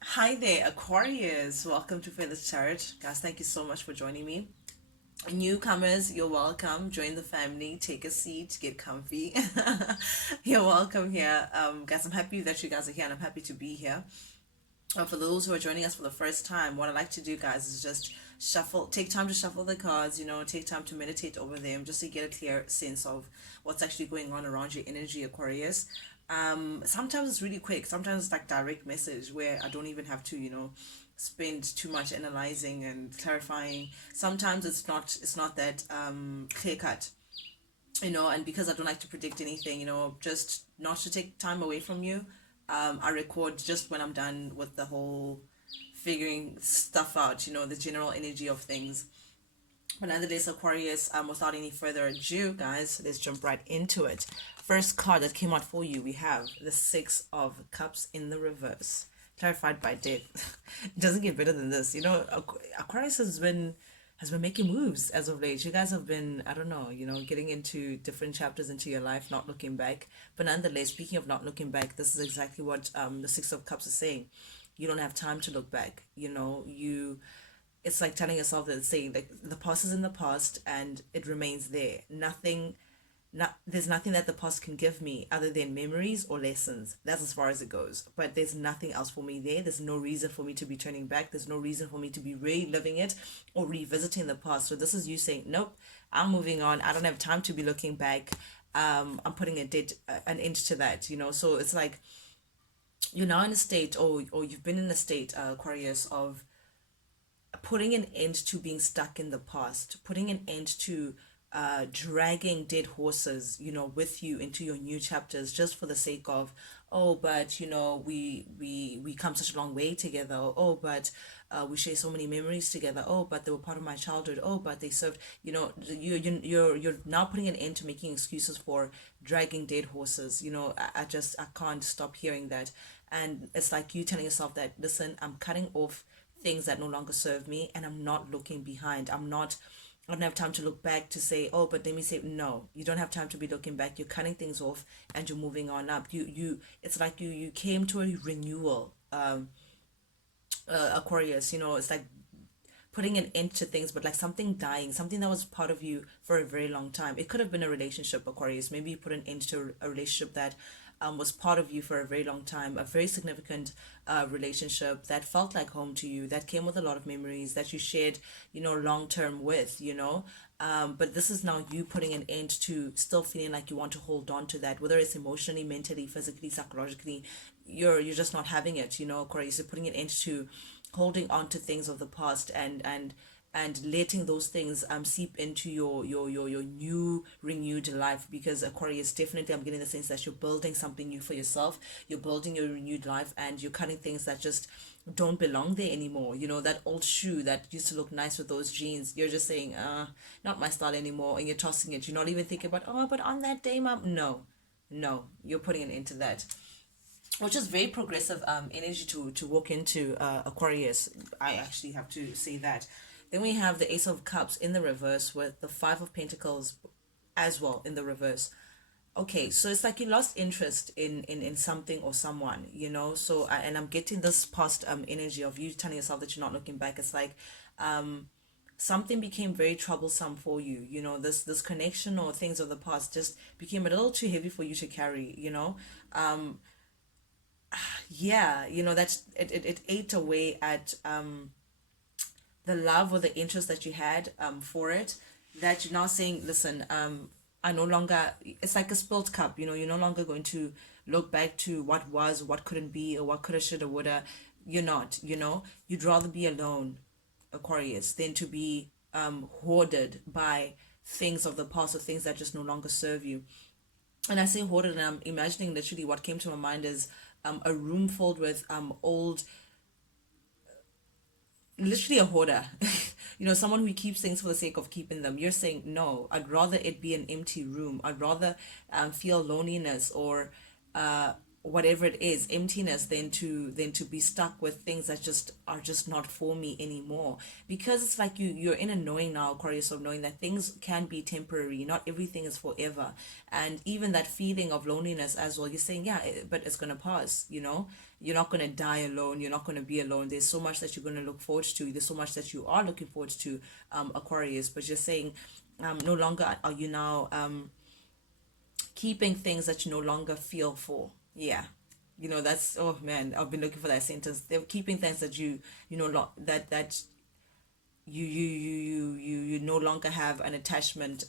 Hi there, Aquarius. Welcome to Fearless Church. Guys, thank you so much for joining me. Newcomers, you're welcome. Join the family. Take a seat. Get comfy. You're welcome here. Guys, I'm happy that you guys are here and I'm happy to be here. For those who are joining us for the first time, what I like to do, guys, is just take time to shuffle the cards, take time to meditate over them just to get a clear sense of what's actually going on around your energy, Aquarius. Sometimes it's really quick, sometimes it's like direct message where I don't even have to, spend too much analyzing and clarifying. Sometimes it's not that clear cut, and because I don't like to predict anything, just not to take time away from you. I record just when I'm done with the whole figuring stuff out, the general energy of things. But nonetheless, Aquarius, without any further ado, guys, let's jump right into it. First card that came out for you, we have the Six of Cups in the reverse, clarified by death. It doesn't get better than this. Aquarius has been making moves as of late. You guys have been, I don't know, getting into different chapters into your life, not looking back. But nonetheless, speaking of not looking back, this is exactly what the Six of Cups is saying. You don't have time to look back. It's like telling yourself that it's saying like the past is in the past and it remains there. There's nothing that the past can give me other than memories or lessons. That's as far as it goes. But there's nothing else for me there. There's no reason for me to be turning back. There's no reason for me to be reliving it or revisiting the past. So this is you saying, nope, I'm moving on. I don't have time to be looking back. I'm putting an end to that. So it's like you're now in a state, or you've been in a state, Aquarius, of putting an end to being stuck in the past, putting an end to dragging dead horses, with you into your new chapters just for the sake of, oh, but we come such a long way together. Oh, but we share so many memories together. Oh, but they were part of my childhood. Oh, but they served. You're now putting an end to making excuses for dragging dead horses. I can't stop hearing that, and it's like you telling yourself that, listen, I'm cutting off things that no longer serve me and I'm not looking behind. I don't have time to look back to say, oh, but let me say, no, you don't have time to be looking back. You're cutting things off and you're moving on up. It's like you came to a renewal, Aquarius. It's like putting an end to things, but like something dying, something that was part of you for a very long time. It could have been a relationship, Aquarius. Maybe you put an end to a relationship that was part of you for a very long time, a very significant relationship that felt like home to you, that came with a lot of memories that you shared, long term with, but this is now you putting an end to still feeling like you want to hold on to that, whether it's emotionally, mentally, physically, psychologically. You're just not having it, Aquarius. You're putting an end to holding on to things of the past and letting those things seep into your new renewed life, because Aquarius, definitely I'm getting the sense that you're building something new for yourself. You're building your renewed life and you're cutting things that just don't belong there anymore. That old shoe that used to look nice with those jeans, you're just saying, not my style anymore, and you're tossing it. You're not even thinking about, oh, but on that day, mom. No, you're putting it into that, which is very progressive energy to walk into, Aquarius. I actually have to say that. Then we have the Ace of Cups in the reverse with the Five of Pentacles as well in the reverse. Okay, so it's like you lost interest in something or someone, so and I'm getting this past energy of you telling yourself that you're not looking back. It's like something became very troublesome for you, this connection or things of the past just became a little too heavy for you to carry, yeah, that's it ate away at the love or the interest that you had for it, that you're now saying, listen, I no longer, it's like a spilled cup, you're no longer going to look back to what was, what couldn't be, or what coulda, shoulda, woulda. You're not, you'd rather be alone, Aquarius, than to be hoarded by things of the past or things that just no longer serve you. And I say hoarded, and I'm imagining literally what came to my mind is a room filled with old, literally a hoarder. Someone who keeps things for the sake of keeping them. You're saying, no, I'd rather it be an empty room. I'd rather feel loneliness or whatever it is, emptiness, than to be stuck with things that just are just not for me anymore. Because it's like you're in a knowing now, Aquarius, of knowing that things can be temporary, not everything is forever. And even that feeling of loneliness as well, you're saying, yeah, but it's gonna pass, you know. You're not gonna die alone, you're not gonna be alone. There's so much that you're gonna look forward to, there's so much that you are looking forward to, Aquarius. But you're saying, no longer are you now keeping things that you no longer feel for. Yeah. You know, that's, oh man, I've been looking for that sentence. They're keeping things that you know, that you no longer have an attachment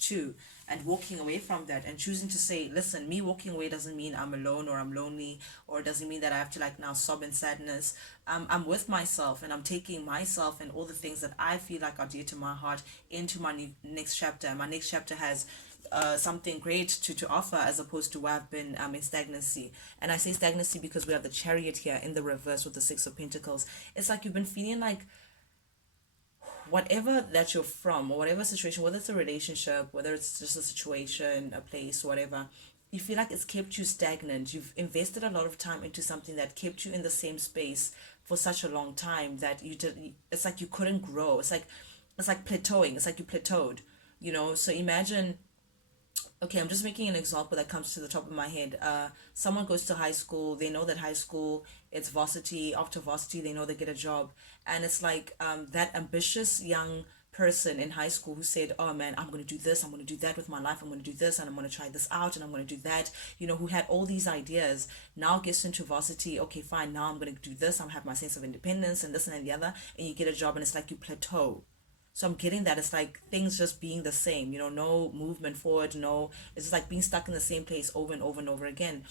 to, and walking away from that and choosing to say, listen, me walking away doesn't mean I'm alone or I'm lonely, or it doesn't mean that I have to like now sob in sadness. I'm with myself, and I'm taking myself and all the things that I feel like are dear to my heart into my next chapter. My next chapter has something great to offer, as opposed to where I've been in stagnancy. And I say stagnancy because we have the Chariot here in the reverse with the Six of Pentacles. It's like you've been feeling like whatever that you're from, or whatever situation, whether it's a relationship, whether it's just a situation, a place, whatever, you feel like it's kept you stagnant. You've invested a lot of time into something that kept you in the same space for such a long time that you did. It's like you couldn't grow. It's like plateauing. It's like you plateaued. You know. So imagine, okay, I'm just making an example that comes to the top of my head. Someone goes to high school, they know that high school, it's varsity. After varsity, they know they get a job. And it's like that ambitious young person in high school who said, oh man, I'm going to do this, I'm going to do that with my life, I'm going to do this, and I'm going to try this out, and I'm going to do that, you know, who had all these ideas, now gets into varsity. Okay, fine, now I'm going to do this, I'm have my sense of independence and this and the other, and you get a job, and it's like you plateau. So I'm getting that it's like things just being the same, you know, no movement forward, no, it's just like being stuck in the same place over and over and over again.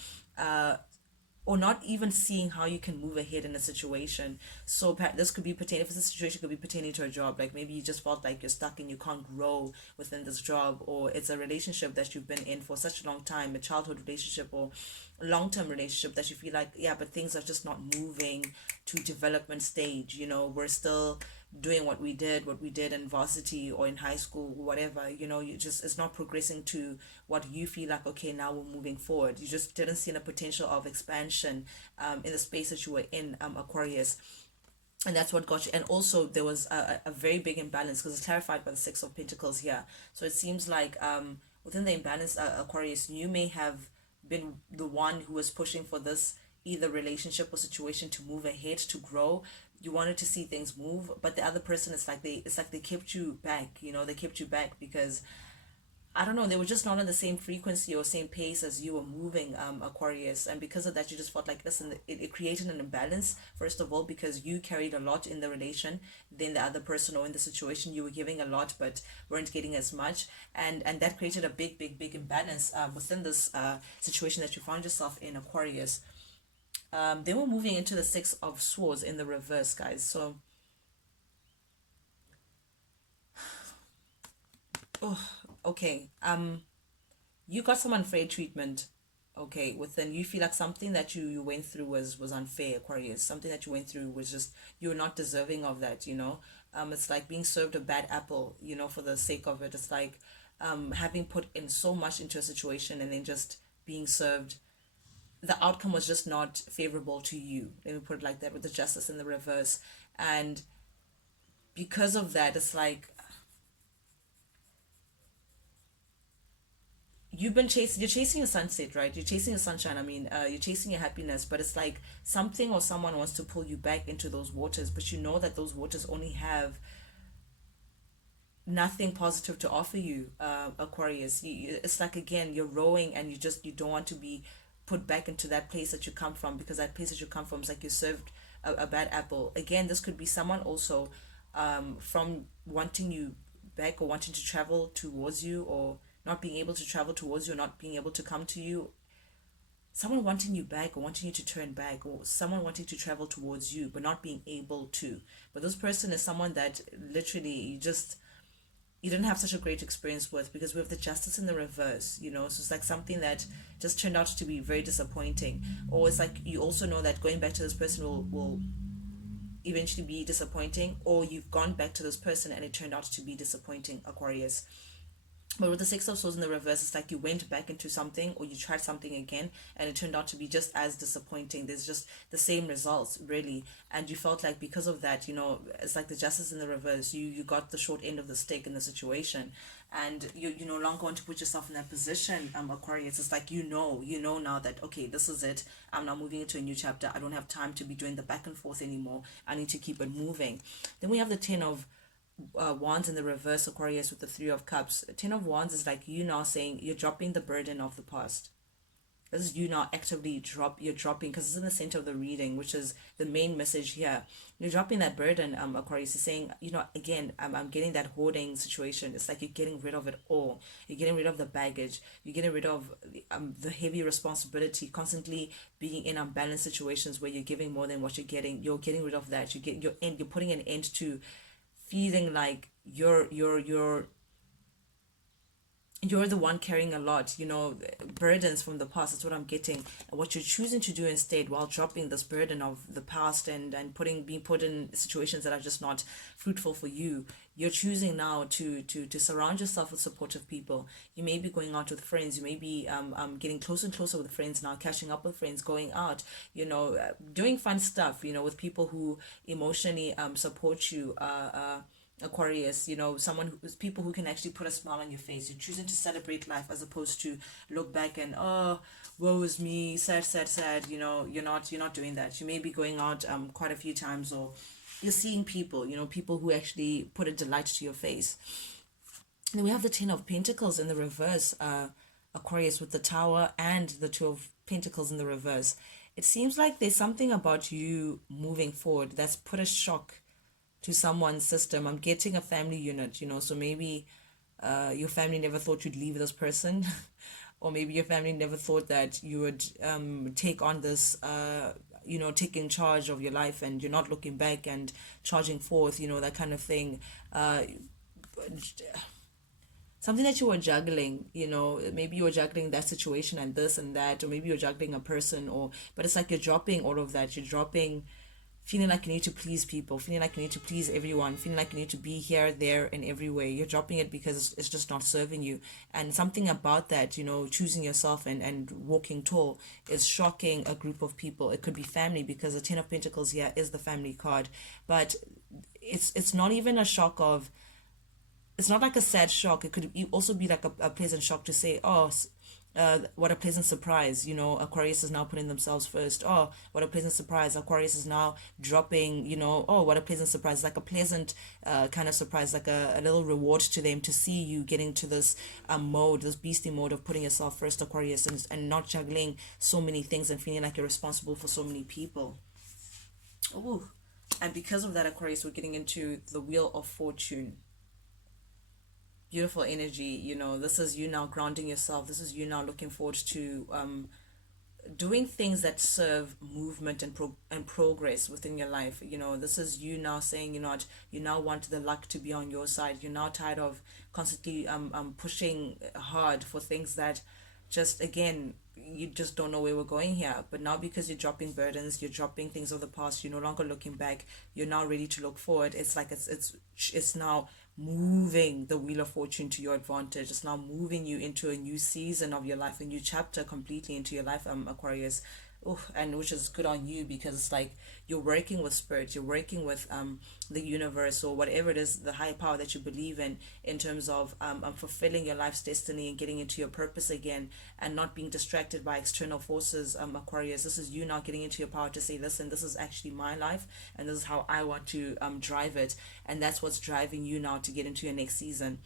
Or not even seeing how you can move ahead in a situation. So this could be pertaining, if it's a situation, could be pertaining to a job. Like maybe you just felt like you're stuck and you can't grow within this job, or it's a relationship that you've been in for such a long time, a childhood relationship or a long-term relationship, that you feel like, yeah, but things are just not moving to development stage. You know, we're still doing what we did in varsity or in high school, whatever. You know, you just, it's not progressing to what you feel like, okay, now we're moving forward. You just didn't see the potential of expansion in the space that you were in, Aquarius. And that's what got you. And also there was a very big imbalance, because it's clarified by the Six of Pentacles here. So it seems like within the imbalance, Aquarius, you may have been the one who was pushing for this either relationship or situation to move ahead, to grow. You wanted to see things move, but the other person, it's like they kept you back. You know, they kept you back because, I don't know, they were just not on the same frequency or same pace as you were moving, Aquarius. And because of that, you just felt like, listen, it created an imbalance, first of all, because you carried a lot in the relation, then the other person or in the situation, you were giving a lot but weren't getting as much. And that created a big imbalance within this situation that you found yourself in, Aquarius. They were moving into the Six of Swords in the reverse, guys. So, oh, okay. You got some unfair treatment. Okay, within, you feel like something that you went through was unfair, Aquarius. Something that you went through was just, you were not deserving of that. You know, it's like being served a bad apple. You know, for the sake of it, it's like having put in so much into a situation and then just being served, the outcome was just not favorable to you. Let me put it like that, with the justice in the reverse. And because of that, it's like you're chasing a sunset, right? You're chasing a sunshine. I mean, you're chasing your happiness, but it's like something or someone wants to pull you back into those waters, but you know that those waters only have nothing positive to offer you, Aquarius. It's like, again, you're rowing and you don't want to be put back into that place that you come from, because that place that you come from is like you served a bad apple. Again, this could be someone also from wanting you back, or wanting to travel towards you, or not being able to travel towards you, or not being able to come to you. Someone wanting you back, or wanting you to turn back, or someone wanting to travel towards you but not being able to. But this person is someone that literally you didn't have such a great experience with, because we have the justice in the reverse, you know. So it's like something that just turned out to be very disappointing. Or it's like you also know that going back to this person will eventually be disappointing, or you've gone back to this person and it turned out to be disappointing, Aquarius. But with the Six of Swords in the reverse, it's like you went back into something or you tried something again and it turned out to be just as disappointing. There's just the same results, really. And you felt like because of that, it's like the Justice in the reverse. You got the short end of the stick in the situation. And you no longer want to put yourself in that position, Aquarius. It's like you know now that, okay, this is it. I'm now moving into a new chapter. I don't have time to be doing the back and forth anymore. I need to keep it moving. Then we have the Ten of Wands in the reverse, Aquarius, with the Three of Cups. Ten of Wands is like you now saying you're dropping the burden of the past. This is you now actively you're dropping, because it's in the center of the reading, which is the main message here. You're dropping that burden, Aquarius. Is saying, again, I'm getting that hoarding situation. It's like you're getting rid of it all. You're getting rid of the baggage. You're getting rid of the heavy responsibility, constantly being in unbalanced situations where you're giving more than what you're getting. You're getting rid of that. You're putting an end to feeling like you're the one carrying a lot, burdens from the past. That's what I'm getting. And what you're choosing to do instead, while dropping this burden of the past and being put in situations that are just not fruitful for you, you're choosing now to surround yourself with supportive people. You may be going out with friends. You may be getting closer and closer with friends now, catching up with friends, going out, doing fun stuff, with people who emotionally support you. Aquarius, someone who's people who can actually put a smile on your face. You're choosing to celebrate life as opposed to look back and, oh, woe is me, sad, sad, sad. You're not doing that. You may be going out quite a few times, or you're seeing people, people who actually put a delight to your face. And then we have the Ten of Pentacles in the reverse, Aquarius, with the Tower and the Two of Pentacles in the reverse. It seems like there's something about you moving forward that's put a shock to someone's system. I'm getting a family unit, so maybe your family never thought you'd leave this person, or maybe your family never thought that you would take on this, taking charge of your life, and you're not looking back and charging forth, that kind of thing. Something that you were juggling, maybe you were juggling that situation and this and that, or maybe you're juggling a person, but it's like you're dropping all of that. You're dropping feeling like you need to please people, feeling like you need to please everyone, feeling like you need to be here, there, in every way. You're dropping it because it's just not serving you. And something about that, choosing yourself and walking tall is shocking a group of people. It could be family, because the Ten of Pentacles here is the family card. But it's not even a shock of, it's not like a sad shock. It could also be like a pleasant shock to say, oh, what a pleasant surprise. Aquarius is now putting themselves first. Oh, what a pleasant surprise. Aquarius is now dropping, oh, what a pleasant surprise. Like a pleasant kind of surprise, like a little reward to them to see you getting to this mode, this beastie mode of putting yourself first, Aquarius, and not juggling so many things and feeling like you're responsible for so many people. Oh, and because of that, Aquarius, we're getting into the Wheel of Fortune. Beautiful energy. This is you now grounding yourself. This is you now looking forward to doing things that serve movement and progress within your life. This is you now saying, you now want the luck to be on your side. You're now tired of constantly pushing hard for things that just, again, you just don't know where we're going here. But now, because you're dropping burdens, you're dropping things of the past, you're no longer looking back, you're now ready to look forward. It's like it's now moving the Wheel of Fortune to your advantage. It's now moving you into a new season of your life, a new chapter completely into your life, Aquarius. Oh, and which is good on you, because it's like you're working with spirit, you're working with the universe, or whatever it is, the higher power that you believe in terms of fulfilling your life's destiny and getting into your purpose again, and not being distracted by external forces, Aquarius. This is you now getting into your power to say, listen, this is actually my life, and this is how I want to drive it, and that's what's driving you now to get into your next season.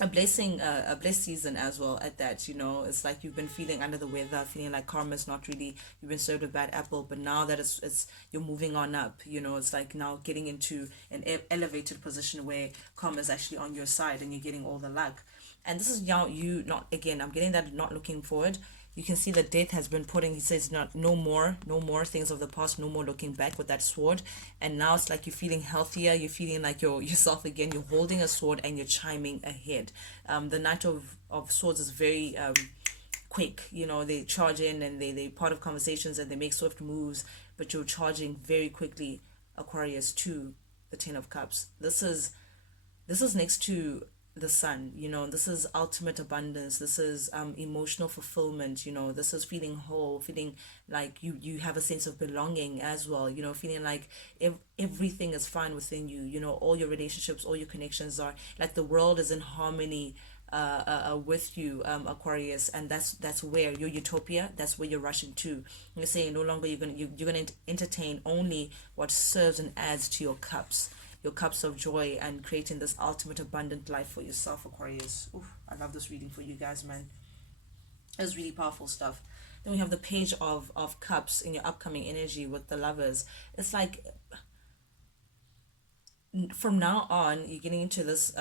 A blessed season as well at that. It's like you've been feeling under the weather, feeling like karma's not really, you've been served a bad apple, but now that it's you're moving on up. It's like now getting into an elevated position where karma's actually on your side and you're getting all the luck. And this is now you not, again, I'm getting that, not looking forward. You can see that Death has been putting, he says, no more things of the past, no more looking back with that sword. And now it's like you're feeling healthier, you're feeling like you're yourself again, you're holding a sword and you're chiming ahead. The Knight of Swords is very quick. They charge in and they part of conversations and they make swift moves, but you're charging very quickly, Aquarius, to the Ten of Cups. This is next to the sun. You know, this is ultimate abundance. This is emotional fulfillment. You know, this is feeling whole, feeling like you have a sense of belonging as well. You know, feeling like everything is fine within you. You know, all your relationships, all your connections are like the world is in harmony with you, Aquarius, and that's where your utopia. That's where you're rushing to. You're saying no longer you're gonna entertain only what serves and adds to your cups of joy, and creating this ultimate abundant life for yourself, Aquarius. Oof, I love this reading for you guys, man. It's really powerful stuff. Then we have the page of cups in your upcoming energy with the lovers. It's like from now on you're getting into this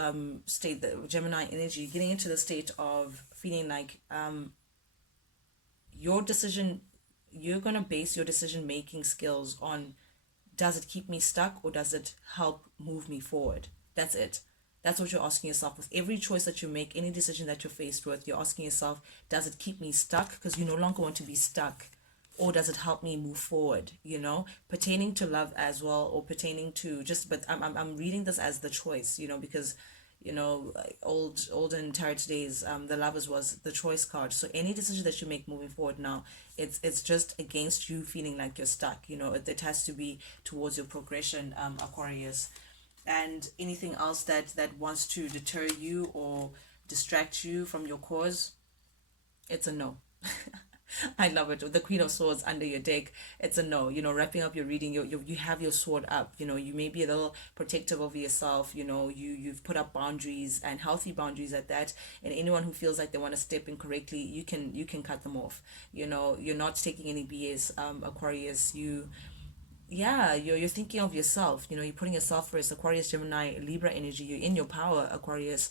state, the Gemini energy, you're getting into the state of feeling like your decision, you're going to base your decision making skills on, does it keep me stuck or does it help move me forward? That's it. That's what you're asking yourself with every choice that you make, any decision that you're faced with. You're asking yourself, does it keep me stuck? Because you no longer want to be stuck. Or does it help me move forward? You know, pertaining to love as well, or pertaining to just, but I'm reading this as the choice, you know, because you know, like olden tarot days, the lovers was the choice card. So any decision that you make moving forward now, it's just against you feeling like you're stuck. You know, it has to be towards your progression, Aquarius. And anything else that wants to deter you or distract you from your cause, it's a no. I love it. The Queen of Swords under your deck, it's a no. You know, wrapping up your reading, you have your sword up. You know, you may be a little protective over yourself. You know, you've put up boundaries, and healthy boundaries at that. And anyone who feels like they want to step in correctly, you can cut them off. You know, you're not taking any BS, Aquarius. Yeah, you're thinking of yourself. You know, you're putting yourself first. Aquarius, Gemini, Libra energy. You're in your power, Aquarius.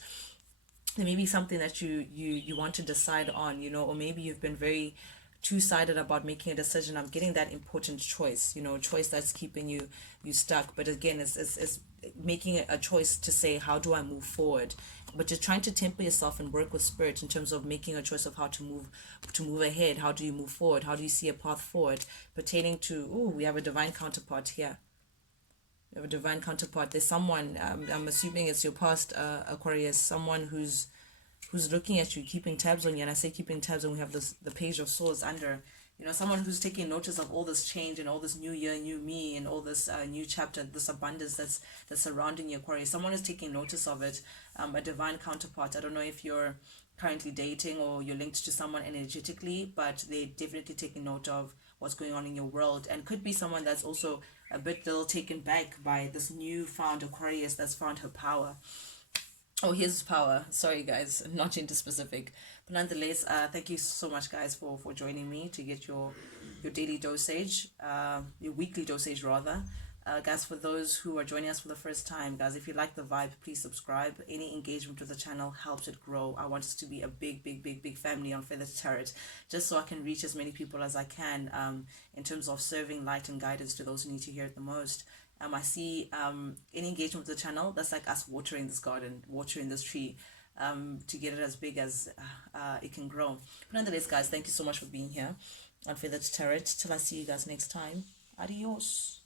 There may be something that you want to decide on, you know, or maybe you've been very two-sided about making a decision. I'm getting that important choice, you know, choice that's keeping you stuck. But again, it's making a choice to say, how do I move forward? But you're trying to temper yourself and work with spirit in terms of making a choice of how to move ahead. How do you move forward? How do you see a path forward pertaining to, oh, we have a divine counterpart here. We have a divine counterpart. There's someone, I'm assuming it's your past, Aquarius, someone who's looking at you, keeping tabs on you. And I say keeping tabs, and we have the page of swords under, you know, someone who's taking notice of all this change and all this new year, new me, and all this new chapter, this abundance that's surrounding you, Aquarius. Someone is taking notice of it. A divine counterpart. I don't know if you're currently dating or you're linked to someone energetically, but they're definitely taking note of what's going on in your world, and could be someone that's also a bit little taken back by this newfound Aquarius that's found her power. Oh, his power. Sorry, guys, not into specific, but nonetheless, thank you so much, guys, for joining me to get your daily dosage, your weekly dosage rather. Guys, for those who are joining us for the first time, guys, if you like the vibe, please subscribe. Any engagement with the channel helps it grow. I want us to be a big family on Feathered Tarot, just so I can reach as many people as I can, in terms of serving light and guidance to those who need to hear it the most. I see any engagement with the channel, that's like us watering this garden, watering this tree, to get it as big as it can grow. But nonetheless, guys, thank you so much for being here on Feathered Tarot. Till I see you guys next time. Adios.